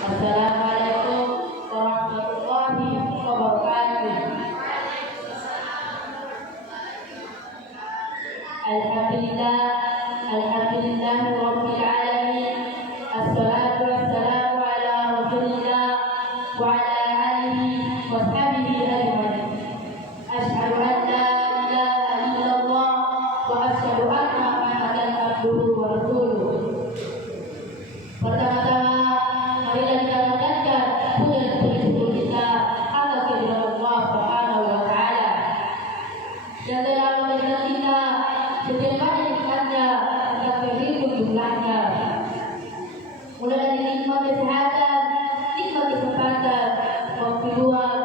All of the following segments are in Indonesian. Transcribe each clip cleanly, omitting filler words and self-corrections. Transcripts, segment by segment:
Assalamualaikum warahmatullahi wabarakatuh. Alhamdulillah, alhamdulillah rabbil alamin. Assalatu wassalamu ala Rasulillah wa ala alihi wa sahbihi ajmain. Asyhadu an la ilaha illallah wa asyhadu anna Muhammadan abduhu wa rasuluh. Pertama-tama marilah kita panjatkan puja dan puji syukur kita atas kehadirat Allah Subhanahu wa taala yang telah memberikan kita setiap hari nikmatnya tak terhitung jumlahnya, mulai dari nikmat kesehatan, nikmat kesempatan, waktu luang,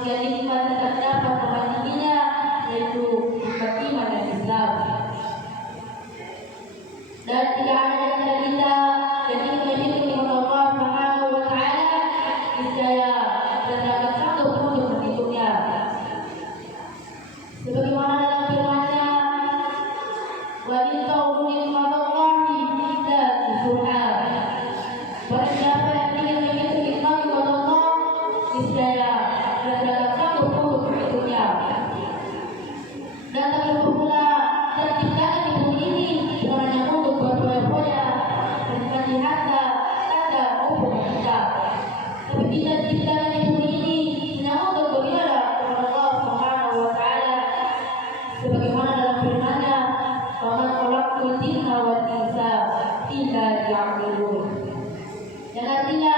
hingga nikmat yang tak dapat membandinginya, yaitu nikmat iman dan Islam. Dan tidak ada yang tidak kita yang ingin berhitung nikmat Allah Subhanahu wa taala, niscaya dan dapat sanggup untuk menghitungnya. Sebagaimana dalam firman-Nya, wa in ta'udhu ni'matallahi la tuhsuha. Barang siapa yang ingin menghitung nikmat Allah, niscaya dan dapat sanggup untuk menghitungnya. Dan tak lupa pula terciptakan di bumi ini bukan hanya untuk berfoya-foya menikmati harta, tanda maupun kita, tapi kita diciptakan di bumi ini hanya untuk beribadah kepada Allah Subhanahu wa taala, sebagaimana dalam firman-Nya, "Wa ma khalaqtul jinna wal insa illa liya'budun." Yang artinya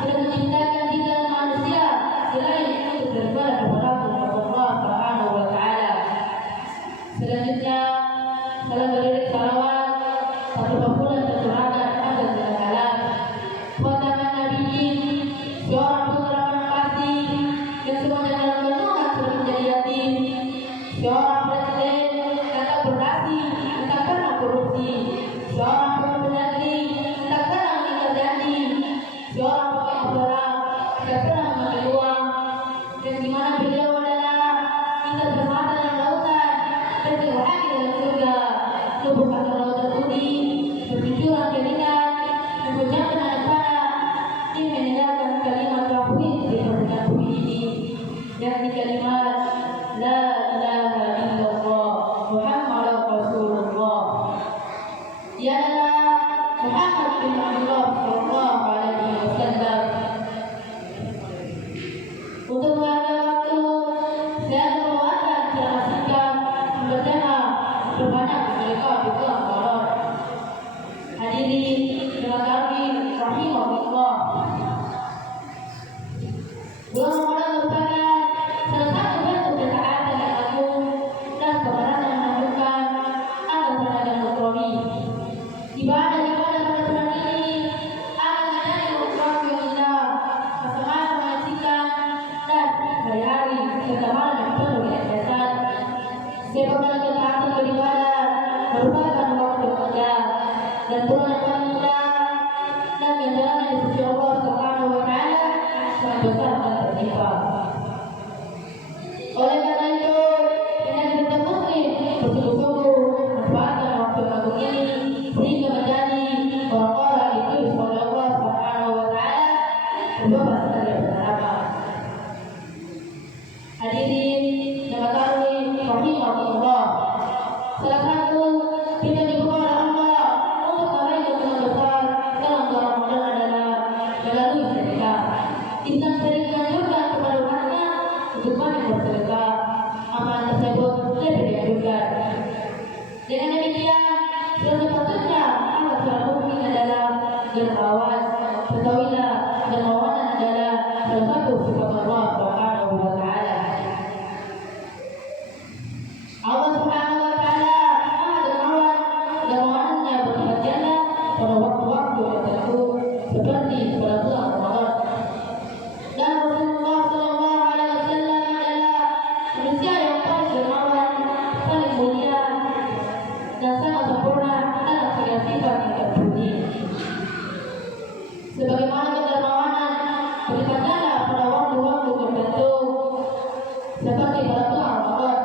tidak menciptakan jin dan manusia selain untuk beribadah kepada Allah Subhanahu wa taala. Selanjutnya, salam beriring salawat satu pula tercurahkan atas segala kalam khataman nabiyyin, seorang putra kasih yang semuanya dalam kandungan sudah menjadi yatim, seorang presiden yang tak berdasi, yang tak pernah korupsi, seorang pemimpin negeri yang tak pernah mengikat janji, seorang pemegang orang yang tak pernah memakai uang, dan di mana beliau adalah kita bermata dalam lautan, berterbangan dalam surga, lubukkan lautan putih, berjujuran keringat, mengucapkan anak panah, ini mendengarkan kalimat tauhid di permukaan bumi ini, yakni kalimat la ilaha illallah Muhammadur Rasulullah. Dia adalah Muhammad bin Abdullah sallallahu alaihi wasallam. Untuk menghabiskan waktu, saya akan membawakan secara singkat bertema berbanyak mereka di dalam Quran. Hadirin dengan kami rahimahullah. Bulan Ramadan merupakan salah satu bentuk ketaatan yang agung dan kebenaran yang menunjukkan akan tenaga nukromi. Ibadah-ibadah pada bulan ini akan menjadi waktu yang indah, kesemangat menyaksikan dan bayari serta malam yang penuh dengan jasad. Sebab dalam ketaatan beribadah merupakan waktu yang indah dan bulan yang paling indah dan ganjarannya di sisi Allah Subhanahu wa taala sangat besar dan berlimpah. Oleh karena itu, dengan kita muslim bersungguh-sungguh manfaatkan waktu yang agung ini sehingga menjadi orang-orang yang ditulis oleh Allah Subhanahu wa taala berbebas dari neraka. Hadirin yang kami rahimahullah, salah satu kita dibuka oleh Allah untuk meraih kemenangan besar dalam bulan Ramadan adalah melalui sedekah. Islam sering menganjurkan kepada umatnya untuk banyak bersedekah. Amalan tersebut lebih dianjurkan. Dengan demikian, sepatutnya amal seorang mukmin adalah dermawan. Ketahuilah, dermawanan adalah salah satu sifat Allah Subhanahu wa taala. Allah Subhanahu wa taala Maha dermawan, dermawanannya bersifat janda pada waktu-waktu tertentu seperti pada bulan Ramadan. Dan Rasulullah sallallahu alaihi wasallam adalah manusia yang paling dermawan, paling mulia dan sangat sempurna dalam segala sifat yang terpuji. Sebagaimana kedermawanan bersifat janda pada waktu-waktu tertentu seperti pada bulan Ramadan.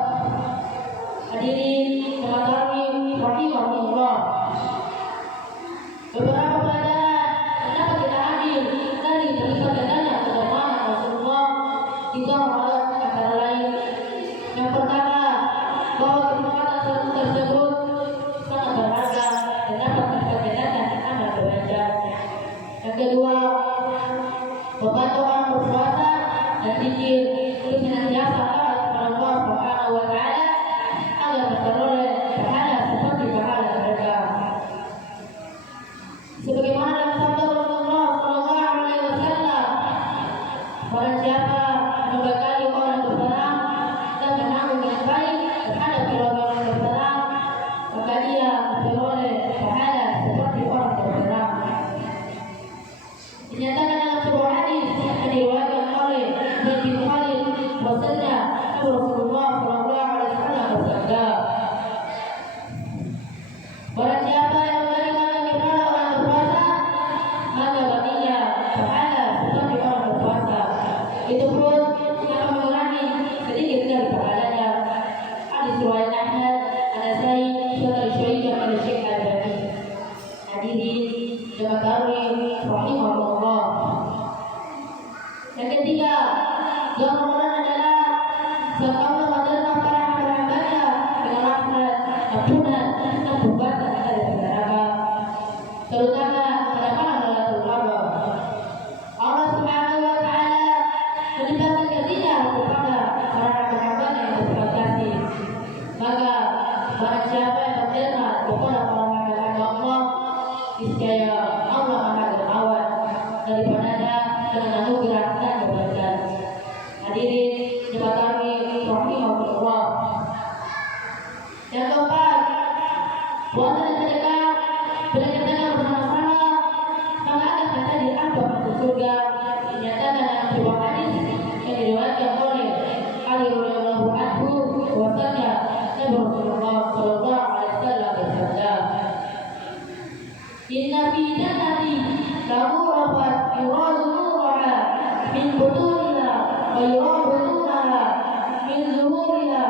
Hadirin yang kami rahimahullah, beberapa pelajaran yang dapat kita ambil dari Yang kedua, membantu orang berpuasa dan zikir untuk senantiasa taat kepada Allah Subhanahu wa taala agar memperoleh pahala seperti pahala mereka. Sebagaimana dalam sabda Rasulullah sallallahu alaihi wasallam, barang siapa membekali orang berperang dan menanggung yang baik terhadap keluarga orang berperang, maka dia memperoleh pahala seperti orang berperang. Dinyatakan dalam sebuah hadis yang diriwayatkan oleh Zaid bin Khalid bahwasanya Rasulullah sallallahu alaihi wasallam bersabda, barang siapa yang memberikan kepada orang berpuasa, maka baginya pahala seperti orang berpuasa. Itu pun yang mengurangi sedikit dari pahalanya. Hadis riwayat Ahmad, An-Nasai, serta disebutkan oleh Syekh Al-Albani. Hadirin jemaah tarawih rahimahullah. Yang ketiga, bulan Ramadan adalah saat Allah menerima para hamba-hambanya dengan rahmat, ampunan, dan pembatasan dari neraka, terutama pada malam Lailatul Qadar. Allah Subhanahu wa taala melimpahkan kasih-Nya kepada para hamba-hambanya yang berbuat kasih. Maka barang siapa yang berterima kepada para hamba-hamba Allah, niscaya Allah Maha Dermawan daripadanya dengan anugerah dan kebaikan. Hadirin jemaah tarawih rahimahullah. Yang keempat, puasa dan sedekah bila dikerjakan bersama-sama maka akan menjadi asbab masuk surga. Dinyatakan dalam sebuah hadis yang diriwayatkan oleh Ali radhiyallahu anhu bahwasanya Nabi Rasulullah sallallahu alaihi wasallam bersabda, inna fi jannati ghurafat yuradu nuruha min butuniha wa yuradu nuruha min zuhuriha.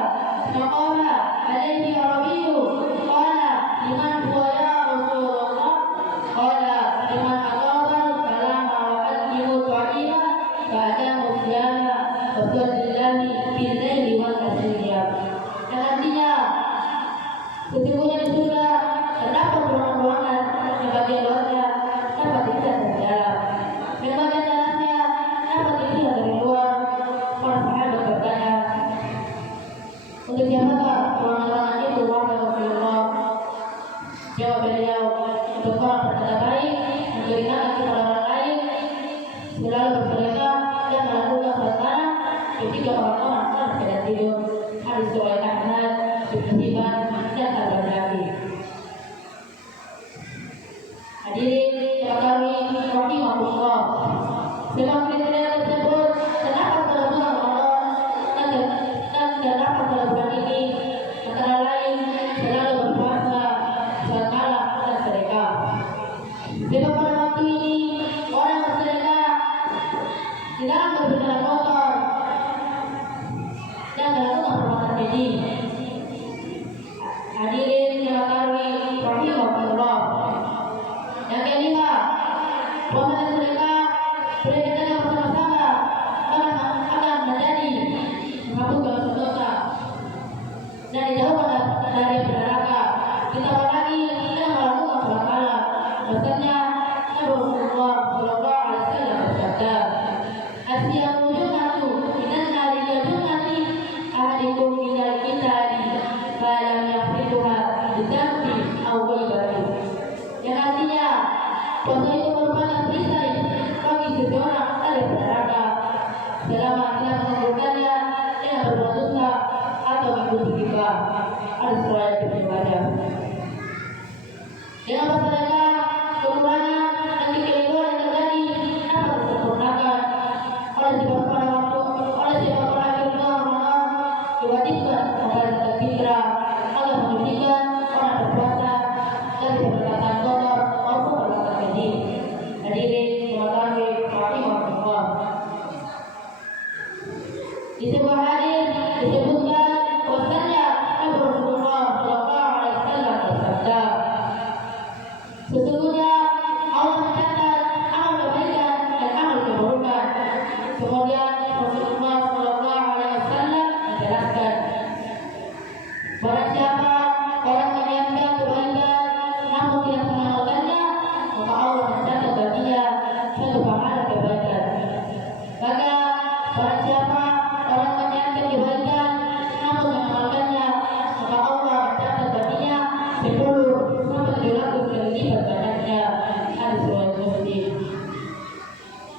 Faqala alaihi arabiyyu qala liman huwa ya Rasulullah? Qala liman aqama salama wa qaddimu ta'ima fa adamu siyama wa sallillahi bil laili wal asriya. Yang artinya sesungguhnya di surga terdapat ruangan-ruangan yang bagian luarnya dapat dilihat dari dalam, yang bagian dalamnya dapat dilihat dari luar. Para sahabat bertanya, untuk siapakah ruangan-ruangan itu wahai Rasulullah? Jawab beliau, untuk orang berkata baik, memberikan kepada orang lain, selalu bersedekah dan melakukan sholat malam ketika orang-orang dalam keadaan tidur. Hadis riwayat Ahmad, Ibnu Hibban, dan Al-Baihaqi. Hadirin jemaah tarawih rahimahullah. Sebab kriteria tersebut terdapat pada bulan Ramadan dan terdapat pada bulan ini antara lain selalu berpuasa, sholat malam, dan sedekah. Sebab pada waktu ini orang bersedekah tidak berbicara kotor dan melakukan perbuatan keji. Hadirin jemaah tarawih rahimahullah. Yang kelima, puasa dan sedekah berkaitan bersama-sama akan menjadi menghapuskan dosa dan dijauhkan dari neraka. Ditambah lagi dengan melakukan sholat malam. Bahasanya Nabi Rasulullah sallallahu alaihi wasallam bersabda, "Asyamu jumatu minan nari ka jumati ahadikum minal kitali fa lam yafriduha bidzambi aw ghaibati." Yang artinya puasa itu merupakan perisai bagi seseorang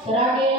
Terakhir